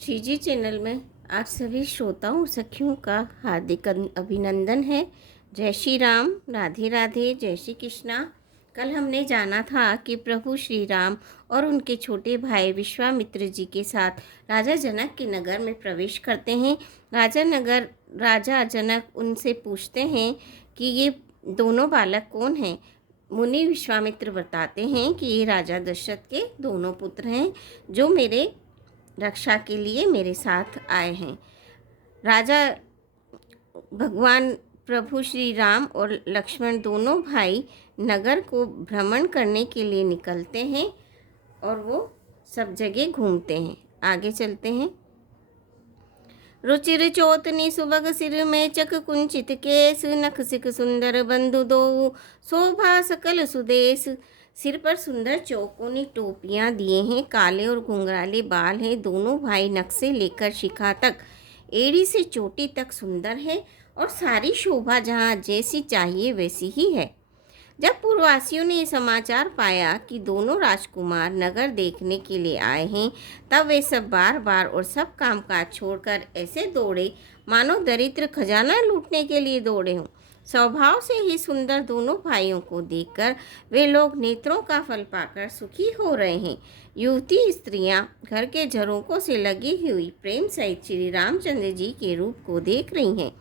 श्री जी channel में आप सभी श्रोताओं सखियों का हार्दिक अभिनंदन है। जय श्री राम, राधे राधे, जय श्री कृष्णा। कल हमने जाना था कि प्रभु श्री राम और उनके छोटे भाई विश्वामित्र जी के साथ राजा जनक के नगर में प्रवेश करते हैं। राजा जनक उनसे पूछते हैं कि ये दोनों बालक कौन हैं। मुनि विश्वामित्र बताते हैं कि ये राजा दशरथ के दोनों पुत्र हैं जो मेरे रक्षा के लिए मेरे साथ आए हैं। राजा भगवान प्रभु श्री राम और लक्ष्मण दोनों भाई नगर को भ्रमण करने के लिए निकलते हैं और वो सब जगह घूमते हैं। आगे चलते हैं। रुचिर चोतनी सुबग सिर में चक कुंचित केस, नख सिख सुंदर बंधु दो, शोभा सकल सुदेश। सिर पर सुंदर चौकोनी टोपियां दिए हैं, काले और घुंघराले बाल हैं। दोनों भाई नख से लेकर शिखा तक, एड़ी से चोटी तक सुंदर है और सारी शोभा जहाँ जैसी चाहिए वैसी ही है। जब पूर्ववासियों ने ये समाचार पाया कि दोनों राजकुमार नगर देखने के लिए आए हैं, तब वे सब बार बार और सब कामकाज छोड़कर ऐसे दौड़े मानो दरिद्र खजाना लूटने के लिए दौड़े हों। स्वभाव से ही सुंदर दोनों भाइयों को देखकर वे लोग नेत्रों का फल पाकर सुखी हो रहे हैं। युवती स्त्रियां घर के झरोकों से लगी हुई प्रेम सहित श्री रामचंद्र जी के रूप को देख रही हैं।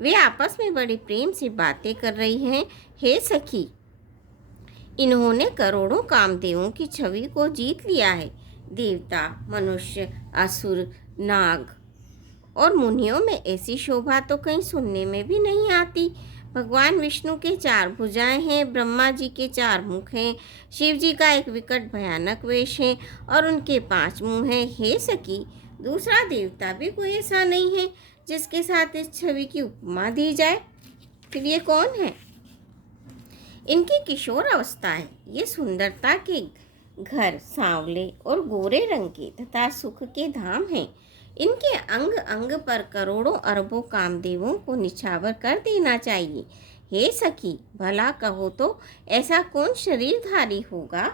वे आपस में बड़े प्रेम से बातें कर रही हैं। हे सखी, इन्होंने करोड़ों कामदेवों की छवि को जीत लिया है। देवता, मनुष्य, असुर, नाग और मुनियों में ऐसी शोभा तो कहीं सुनने में भी नहीं आती। भगवान विष्णु के 4 भुजाएं हैं, ब्रह्मा जी के 4 मुख हैं, शिव जी का एक विकट भयानक वेश है और उनके 5 मुंह हैं। हे सखी, दूसरा देवता भी कोई ऐसा नहीं है जिसके साथ इस छवि की उपमा दी जाए। फिर ये कौन है? इनकी किशोर अवस्था है। ये सुंदरता के घर सांवले और गोरे रंग के तथा सुख के धाम हैं। इनके अंग अंग पर करोड़ों अरबों कामदेवों को निछावर कर देना चाहिए। हे सखी, भला कहो तो ऐसा कौन शरीरधारी होगा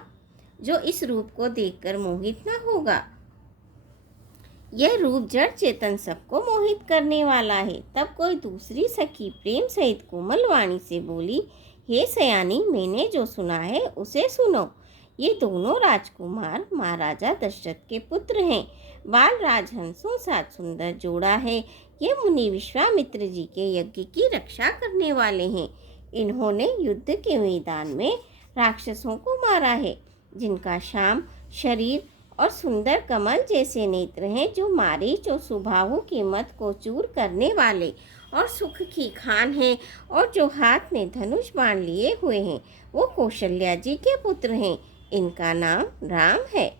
जो इस रूप को देखकर मोहित न होगा? यह रूप जड़ चेतन सबको मोहित करने वाला है। तब कोई दूसरी सखी प्रेम सहित कोमल वाणी से बोली, हे सयानी, मैंने जो सुना है उसे सुनो। ये दोनों राजकुमार महाराजा दशरथ के पुत्र हैं। बाल राजहंसों साथ सुंदर जोड़ा है। ये मुनि विश्वामित्र जी के यज्ञ की रक्षा करने वाले हैं। इन्होंने युद्ध के मैदान में राक्षसों को मारा है, जिनका श्याम शरीर और सुंदर कमल जैसे नेत्र हैं, जो मारीच और सुबाहु के मत को चूर करने वाले और सुख की खान हैं, और जो हाथ में धनुष बाण लिए हुए हैं वो कौशल्या जी के पुत्र हैं। इनका नाम राम है।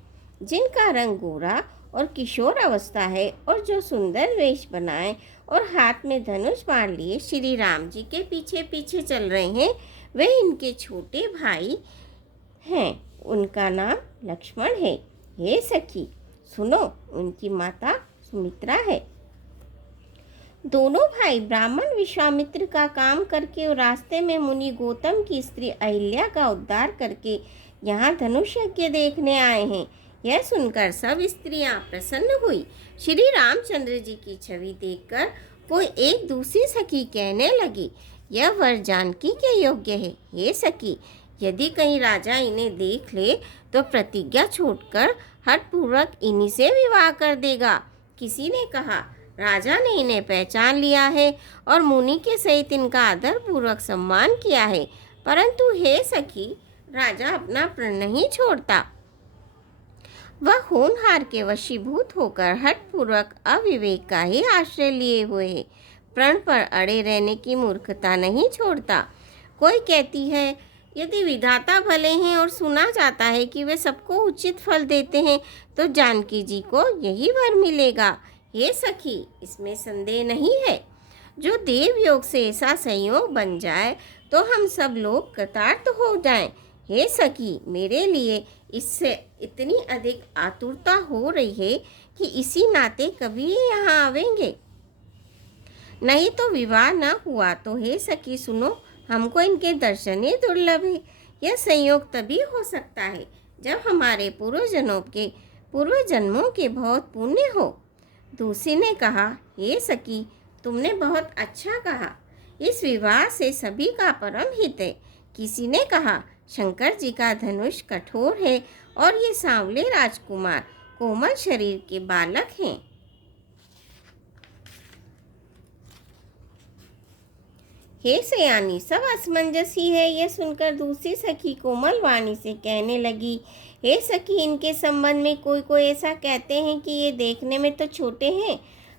जिनका रंग गोरा और किशोर अवस्था है और जो सुंदर वेश बनाए और हाथ में धनुष बाण लिए श्री राम जी के पीछे पीछे चल रहे हैं, वे इनके छोटे भाई हैं। उनका नाम लक्ष्मण है। हे सखी, सुनो, उनकी माता सुमित्रा है। दोनों भाई ब्राह्मण विश्वामित्र का काम करके और रास्ते में मुनि गौतम की स्त्री अहिल्या का उद्धार करके यहाँ धनुष यज्ञ देखने आए हैं। यह सुनकर सब स्त्रियां प्रसन्न हुई। श्री रामचंद्र जी की छवि देखकर वो एक दूसरी सखी कहने लगी, यह वर जानकी के योग्य है। हे सखी, यदि कहीं राजा इन्हें देख ले तो प्रतिज्ञा छोड़कर हठपूर्वक इन्हीं से विवाह कर देगा। किसी ने कहा, राजा ने इन्हें पहचान लिया है और मुनि के सहित इनका आदर पूर्वक सम्मान किया है, परंतु हे सखी, राजा अपना प्रण नहीं छोड़ता। वह होनहार के वशीभूत होकर हठपूर्वक अविवेक का ही आश्रय लिए हुए है। प्रण पर अड़े रहने की मूर्खता नहीं छोड़ता। कोई कहती है, यदि विधाता भले हैं और सुना जाता है कि वे सबको उचित फल देते हैं, तो जानकी जी को यही वर मिलेगा। हे सखी, इसमें संदेह नहीं है। जो देव योग से ऐसा संयोग बन जाए तो हम सब लोग कृतार्थ हो जाएं। हे सखी, मेरे लिए इससे इतनी अधिक आतुरता हो रही है कि इसी नाते कभी यहाँ आवेंगे, नहीं तो विवाह न हुआ तो हे सखी सुनो, हमको इनके दर्शन ही दुर्लभ है। यह संयोग तभी हो सकता है जब हमारे पूर्व जन्मों के बहुत पुण्य हो। दूसरी ने कहा, हे सखी, तुमने बहुत अच्छा कहा, इस विवाह से सभी का परम हित है। किसी ने कहा, शंकर जी का धनुष कठोर है और ये सांवले राजकुमार कोमल शरीर के बालक हैं। हे सयानी, सब असमंजस ही है। यह सुनकर दूसरी सखी कोमल वाणी से कहने लगी, हे सखी, इनके संबंध में कोई कोई ऐसा कहते हैं कि ये देखने में तो छोटे हैं,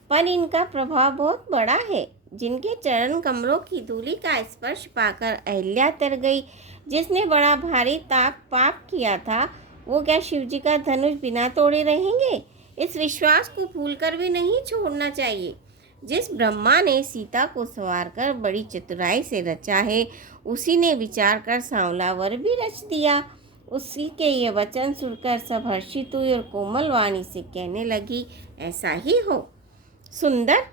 पर इनका प्रभाव बहुत बड़ा है। जिनके चरण कमलों की धूलि का स्पर्श पाकर अहिल्या तर गई, जिसने बड़ा भारी पाप किया था, वो क्या शिवजी का धनुष बिना तोड़े रहेंगे? इस विश्वास को भूलकर भी नहीं छोड़ना चाहिए। जिस ब्रह्मा ने सीता को संवार कर बड़ी चतुराई से रचा है, उसी ने विचार कर सांवला वर भी रच दिया। उसी के ये वचन सुनकर सब हर्षित हुई और कोमल वाणी से कहने लगी, ऐसा ही हो। सुंदर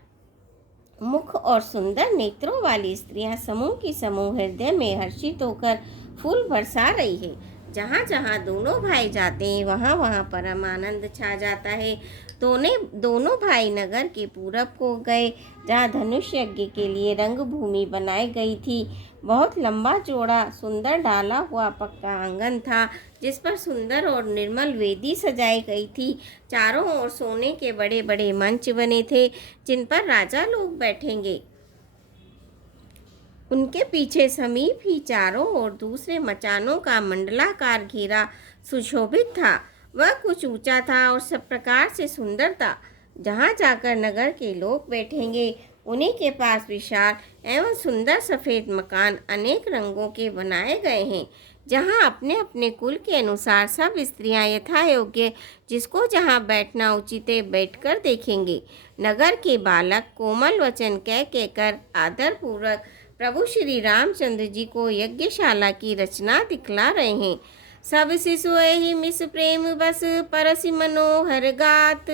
मुख और सुंदर नेत्रों वाली स्त्रियां समूह की समूह हृदय में हर्षित होकर फूल बरसा रही है। जहाँ जहाँ दोनों भाई जाते हैं, वहाँ वहाँ परम आनंद छा जाता है। दोनों भाई नगर के पूरब को गए, जहाँ धनुष यज्ञ के लिए रंगभूमि बनाई गई थी। बहुत लंबा चौड़ा सुंदर डाला हुआ पक्का आंगन था, जिस पर सुंदर और निर्मल वेदी सजाई गई थी। चारों ओर सोने के बड़े बड़े मंच बने थे, जिन पर राजा लोग बैठेंगे। उनके पीछे समीप ही चारों ओर दूसरे मचानों का मंडलाकार घेरा सुशोभित था। वह कुछ ऊंचा था और सब प्रकार से सुंदर था। जहाँ जाकर नगर के लोग बैठेंगे, उन्हीं के पास विशाल एवं सुंदर सफ़ेद मकान अनेक रंगों के बनाए गए हैं, जहाँ अपने अपने कुल के अनुसार सब स्त्रियां यथा योग्य जिसको जहाँ बैठना उचित है बैठकर देखेंगे। नगर के बालक कोमल वचन कह कहकर आदरपूर्वक प्रभु श्री रामचंद्र जी को यज्ञशाला की रचना दिखला रहे हैं। सब शिशु ही मिस प्रेम बस परसि मनोहर गात,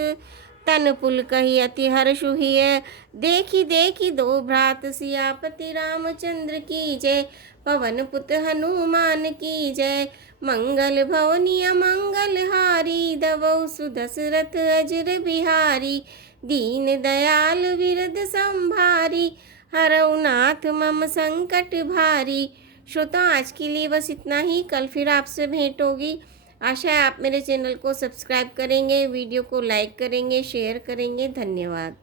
तन पुल कही अति हर्षु हिय, देखी देखी दो भ्रात सियापति रामचंद्र की जय, पवन पुत हनुमान की जय। मंगल भवनी अमंगल हारी, दवौ सुदशरथ अजर बिहारी, दीन दयाल विरद संभारी, हरौ नाथ मम संकट भारी। श्रोता, आज के लिए बस इतना ही। कल फिर आपसे भेंट होगी। आशा है आप मेरे चैनल को सब्सक्राइब करेंगे, वीडियो को लाइक करेंगे, शेयर करेंगे। धन्यवाद।